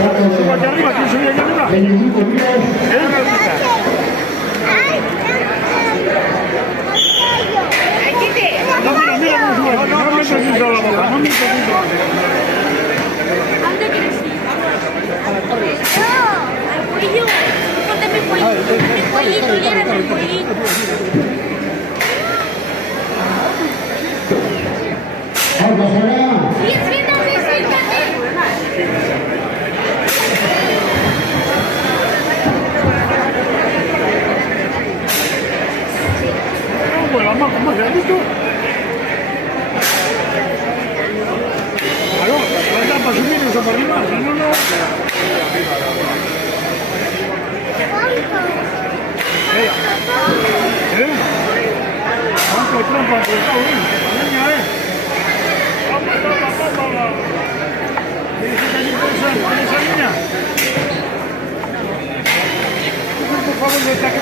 Suba aquí arriba, ¿quién subía aquí arriba? No, mira, mira cómo sube aquí. No me metas dentro de la boca, no me metas dentro. ¿Dónde quieres ir? No, al cuello. Ponte mi cuellito, llévame el cuellito. Siéntate, siéntate. No, pues la mano, ¿cómo se ha visto? Claro, falta para subir eso para arriba, si no, no. ¿Cuánto trampa has colocado, niña, Vamos, vamos. ¿Qué dice que hay con esa niña? Por favor, no está que...